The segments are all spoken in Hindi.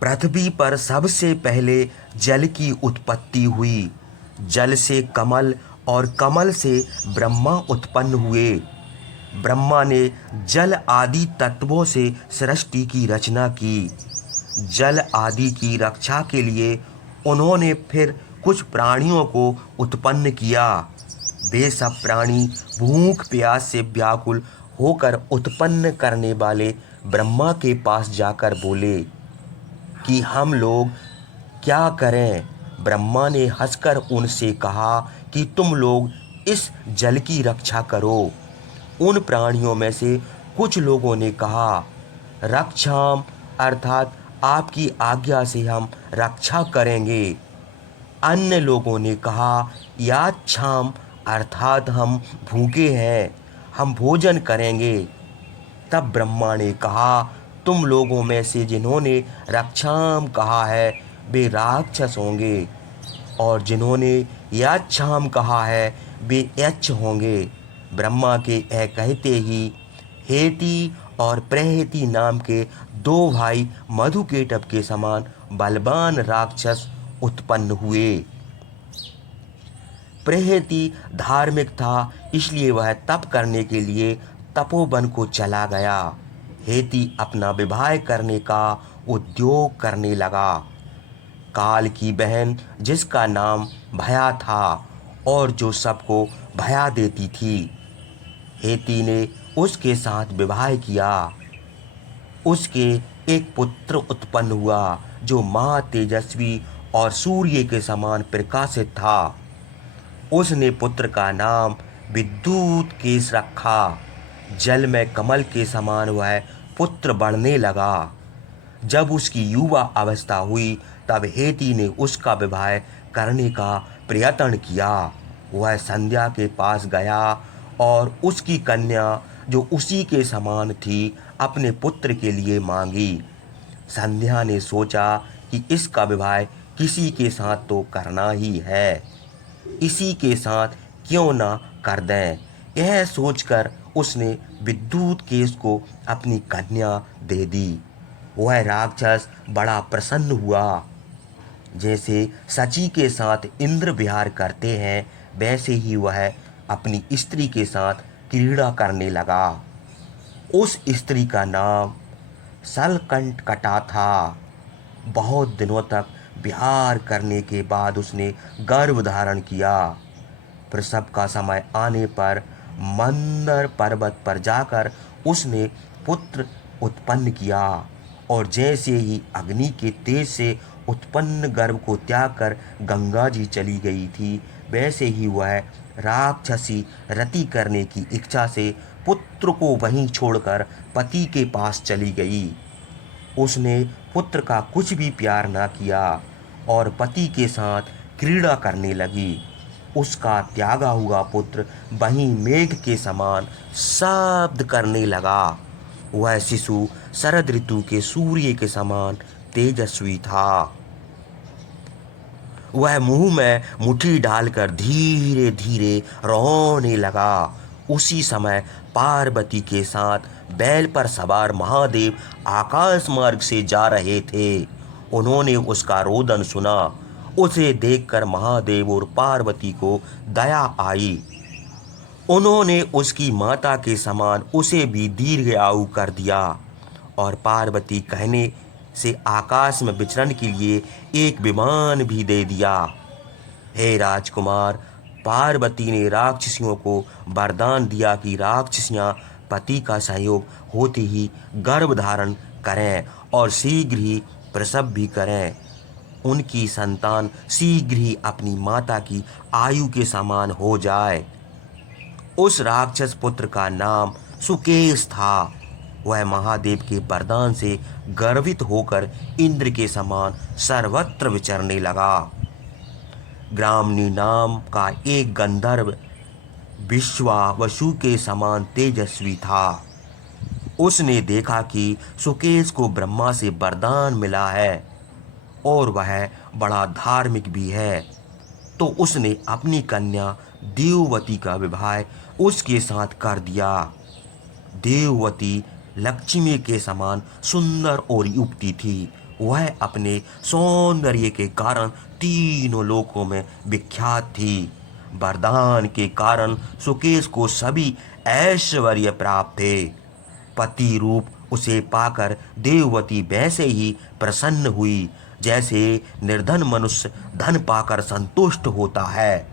पृथ्वी पर सबसे पहले जल की उत्पत्ति हुई। जल से कमल और कमल से ब्रह्मा उत्पन्न हुए। ब्रह्मा ने जल आदि तत्वों से सृष्टि की रचना की। जल आदि की रक्षा के लिए उन्होंने फिर कुछ प्राणियों को उत्पन्न किया। वे सब प्राणी भूख प्यास से व्याकुल होकर उत्पन्न करने वाले ब्रह्मा के पास जाकर बोले कि हम लोग क्या करें। ब्रह्मा ने हंसकर उनसे कहा कि तुम लोग इस जल की रक्षा करो। उन प्राणियों में से कुछ लोगों ने कहा, रक्षाम, अर्थात आपकी आज्ञा से हम रक्षा करेंगे। अन्य लोगों ने कहा, याच्छाम, अर्थात हम भूखे हैं, हम भोजन करेंगे। तब ब्रह्मा ने कहा, तुम लोगों में से जिन्होंने रक्षाम कहा है वे राक्षस होंगे, और जिन्होंने याच्छाम कहा है वे यक्ष होंगे। ब्रह्मा के यह कहते ही हेती और प्रहेती नाम के दो भाई मधुकेटभ के समान बलवान राक्षस उत्पन्न हुए। प्रहेती धार्मिक था, इसलिए वह तप करने के लिए तपोवन को चला गया। हेती अपना विवाह करने का उद्योग करने लगा। काल की बहन, जिसका नाम भया था और जो सबको भया देती थी, हेती ने उसके साथ विवाह किया। उसके एक पुत्र उत्पन्न हुआ जो महा तेजस्वी और सूर्य के समान प्रकाशित था। उसने पुत्र का नाम विद्युत केश रखा। जल में कमल के समान वह पुत्र बढ़ने लगा। जब उसकी युवा अवस्था हुई तब हेती ने उसका विवाह करने का प्रयत्न किया। वह संध्या के पास गया और उसकी कन्या जो उसी के समान थी अपने पुत्र के लिए मांगी। संध्या ने सोचा कि इसका विवाह किसी के साथ तो करना ही है, इसी के साथ क्यों ना कर दें। यह सोचकर उसने विद्युत केश को अपनी कन्या दे दी। वह राक्षस बड़ा प्रसन्न हुआ। जैसे सची के साथ इंद्र विहार करते हैं वैसे ही वह अपनी स्त्री के साथ क्रीड़ा करने लगा। उस स्त्री का नाम सलकंठकटा था। बहुत दिनों तक विहार करने के बाद उसने गर्भ धारण किया। प्रसव का समय आने पर मंदर पर्वत पर जाकर उसने पुत्र उत्पन्न किया, और जैसे ही अग्नि के तेज से उत्पन्न गर्भ को त्याग कर गंगा जी चली गई थी, वैसे ही वह राक्षसी रति करने की इच्छा से पुत्र को वहीं छोड़कर पति के पास चली गई। उसने पुत्र का कुछ भी प्यार ना किया और पति के साथ क्रीड़ा करने लगी। उसका त्यागा हुआ पुत्र वहीं मेघ के समान शब्द करने लगा। वह शिशु शरद ऋतु के सूर्य के समान तेजस्वी था। वह मुंह में मुट्ठी डालकर धीरे धीरे रोने लगा। उसी समय पार्वती के साथ बैल पर सवार महादेव आकाश मार्ग से जा रहे थे। उन्होंने उसका रोदन सुना। उसे देखकर महादेव और पार्वती को दया आई। उन्होंने उसकी माता के समान उसे भी दीर्घायु कर दिया और पार्वती कहने से आकाश में विचरण के लिए एक विमान भी दे दिया। हे राजकुमार, पार्वती ने राक्षसियों को वरदान दिया कि राक्षसियां पति का सहयोग होते ही गर्भ धारण करें और शीघ्र ही प्रसव भी करें। उनकी संतान शीघ्र ही अपनी माता की आयु के समान हो जाए। उस राक्षस पुत्र का नाम सुकेश था। वह महादेव के वरदान से गर्वित होकर इंद्र के समान सर्वत्र विचरने लगा। ग्रामनी नाम का एक गंधर्व विश्वावसु के समान तेजस्वी था। उसने देखा कि सुकेश को ब्रह्मा से वरदान मिला है और वह बड़ा धार्मिक भी है, तो उसने अपनी कन्या देववती का विवाह उसके साथ कर दिया। देववती लक्ष्मी के समान सुंदर और युक्ति थी। वह अपने सौंदर्य के कारण तीनों लोकों में विख्यात थी। वरदान के कारण सुकेश को सभी ऐश्वर्य प्राप्त थे। पति रूप उसे पाकर देववती वैसे ही प्रसन्न हुई जैसे निर्धन मनुष्य धन पाकर संतुष्ट होता है।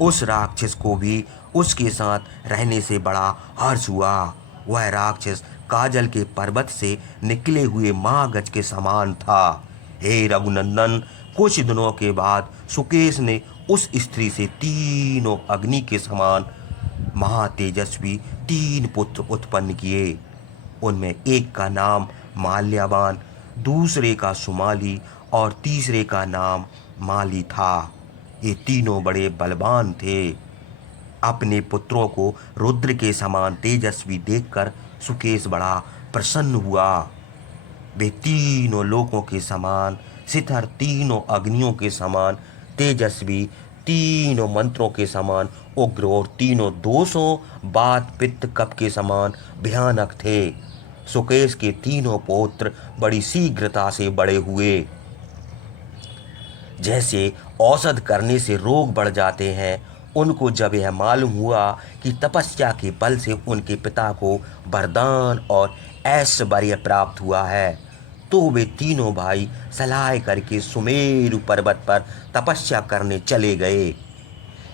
उस राक्षस को भी उसके साथ रहने से बड़ा हर्ष हुआ। वह राक्षस काजल के पर्वत से निकले हुए महागज के समान था। हे रघुनंदन, कुछ दिनों के बाद सुकेश ने उस स्त्री से तीनों अग्नि के समान महातेजस्वी 3 पुत्र उत्पन्न किए। उनमें एक का नाम माल्यवान, दूसरे का सुमाली और तीसरे का नाम माली था। ये तीनों बड़े बलवान थे। अपने पुत्रों को रुद्र के समान तेजस्वी देखकर सुकेश बड़ा प्रसन्न हुआ। वे तीनों लोकों के समान शिखर, तीनों अग्नियों के समान तेजस्वी, तीनों मंत्रों के समान उग्र और तीनों दोषों वात पित्त कफ के समान भयानक थे। सुकेश के तीनों पौत्र बड़ी शीघ्रता से बड़े हुए। जैसे औषध करने से रोग बढ़ जाते हैं, उनको जब यह मालूम हुआ कि तपस्या के बल से उनके पिता को वरदान और ऐश्वर्य प्राप्त हुआ है, तो वे तीनों भाई सलाह करके सुमेरु पर्वत पर तपस्या करने चले गए।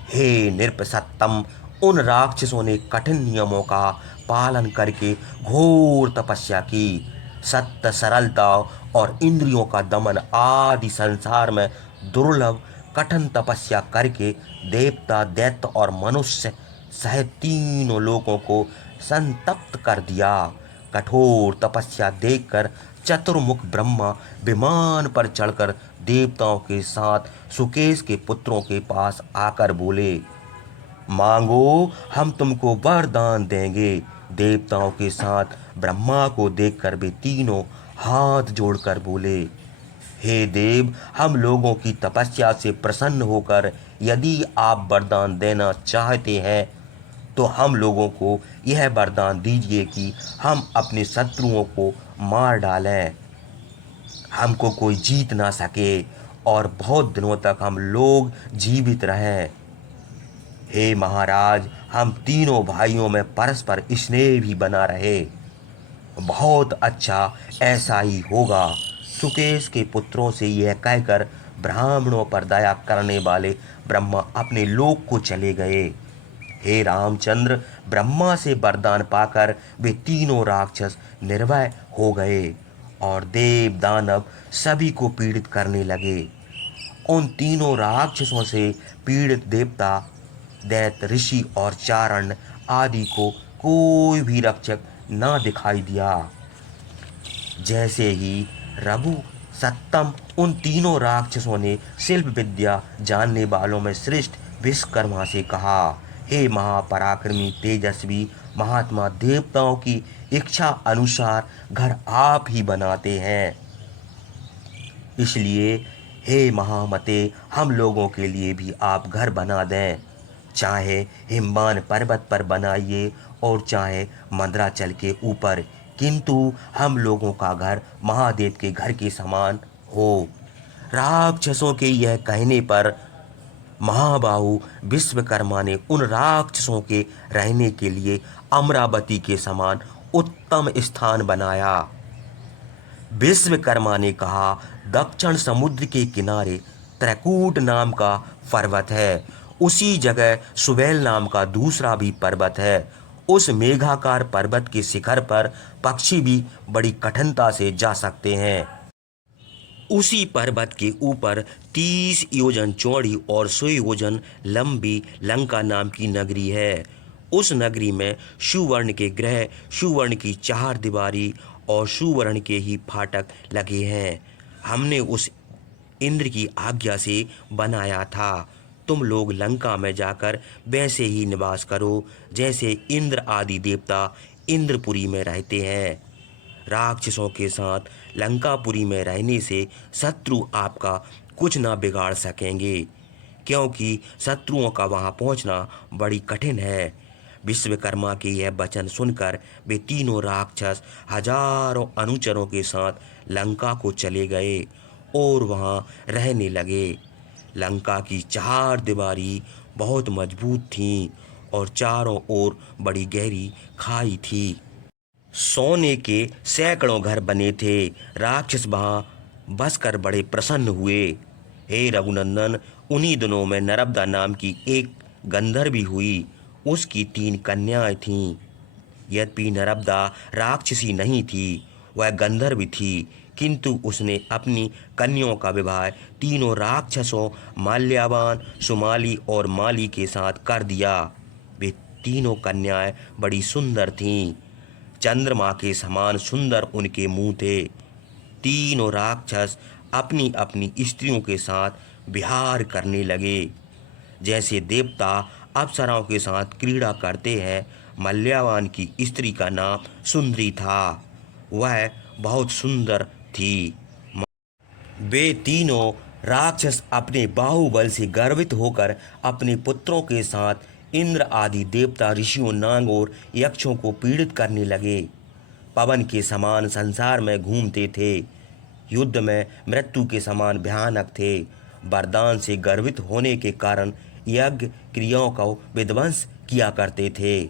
हे नृपसत्तम, उन राक्षसों ने कठिन नियमों का पालन करके घोर तपस्या की। सत्य, सरलता और इंद्रियों का दमन आदि संसार में दुर्लभ कठिन तपस्या करके देवता, दैत्य और मनुष्य सहित तीनों लोगों को संतप्त कर दिया। कठोर तपस्या देखकर चतुर्मुख ब्रह्मा विमान पर चढ़कर देवताओं के साथ सुकेश के पुत्रों के पास आकर बोले, मांगो, हम तुमको वरदान देंगे। देवताओं के साथ ब्रह्मा को देखकर वे तीनों हाथ जोड़कर बोले, हे देव, हम लोगों की तपस्या से प्रसन्न होकर यदि आप वरदान देना चाहते हैं तो हम लोगों को यह वरदान दीजिए कि हम अपने शत्रुओं को मार डालें, हमको कोई जीत ना सके और बहुत दिनों तक हम लोग जीवित रहें। हे महाराज, हम तीनों भाइयों में परस्पर स्नेह भी बना रहे। बहुत अच्छा, ऐसा ही होगा। सुकेश के पुत्रों से यह कहकर ब्राह्मणों पर दया करने वाले ब्रह्मा अपने लोक को चले गए। हे रामचंद्र, ब्रह्मा से वरदान पाकर वे तीनों राक्षस निर्भय हो गए और देव दानव सभी को पीड़ित करने लगे। उन तीनों राक्षसों से पीड़ित देवता, दैत्य, ऋषि और चारण आदि को कोई भी रक्षक ना दिखाई दिया। जैसे ही रघु सत्तम उन तीनों राक्षसों ने शिल्प विद्या जानने वालों में श्रेष्ठ विश्वकर्मा से कहा, हे महापराक्रमी तेजस्वी महात्मा, देवताओं की इच्छा अनुसार घर आप ही बनाते हैं, इसलिए हे महामते, हम लोगों के लिए भी आप घर बना दें। चाहे हिमवान पर्वत पर बनाइए और चाहे मंदराचल के ऊपर, किंतु हम लोगों का घर महादेव के घर के समान हो। राक्षसों के यह कहने पर महाबाहु विश्वकर्मा ने उन राक्षसों के रहने के लिए अमरावती के समान उत्तम स्थान बनाया। विश्वकर्मा ने कहा, दक्षिण समुद्र के किनारे त्रैकूट नाम का पर्वत है, उसी जगह सुबेल नाम का दूसरा भी पर्वत है। उस मेघाकार पर्वत के शिखर पर पक्षी भी बड़ी कठिनता से जा सकते हैं। उसी पर्वत के ऊपर 30 योजन चौड़ी और 100 योजन लंबी लंका नाम की नगरी है। उस नगरी में सुवर्ण के ग्रह, सुवर्ण की 4 दीवारी और सुवर्ण के ही फाटक लगे हैं। हमने उस इंद्र की आज्ञा से बनाया था। तुम लोग लंका में जाकर वैसे ही निवास करो जैसे इंद्र आदि देवता इंद्रपुरी में रहते हैं। राक्षसों के साथ लंकापुरी में रहने से शत्रु आपका कुछ ना बिगाड़ सकेंगे, क्योंकि शत्रुओं का वहां पहुंचना बड़ी कठिन है। विश्वकर्मा के यह वचन सुनकर वे तीनों राक्षस हजारों अनुचरों के साथ लंका को चले गए और वहां रहने लगे। लंका की चार दीवारी बहुत मजबूत थीं और चारों ओर बड़ी गहरी खाई थी। सोने के सैकड़ों घर बने थे। राक्षस वहां बसकर बड़े प्रसन्न हुए। हे रघुनंदन, उन्हीं दिनों में नर्मदा नाम की एक गंधर्वी हुई। उसकी 3 कन्याएं थीं। यद्यपि नर्मदा राक्षसी नहीं थी, वह गंधर्व थी, किंतु उसने अपनी कन्याओं का विवाह तीनों राक्षसों माल्यावान, सुमाली और माली के साथ कर दिया। वे तीनों कन्याएं बड़ी सुंदर थीं। चंद्रमा के समान सुंदर उनके मुंह थे। तीनों राक्षस अपनी अपनी स्त्रियों के साथ विहार करने लगे, जैसे देवता अप्सराओं के साथ क्रीड़ा करते हैं। मल्यावान की स्त्री का नाम सुंदरी था। वह बहुत सुंदर थी। वे तीनों राक्षस अपने बाहुबल से गर्वित होकर अपने पुत्रों के साथ इंद्र आदि देवता, ऋषियों, नागों और यक्षों को पीड़ित करने लगे। पवन के समान संसार में घूमते थे। युद्ध में मृत्यु के समान भयानक थे। वरदान से गर्वित होने के कारण यज्ञ क्रियाओं का विध्वंस किया करते थे।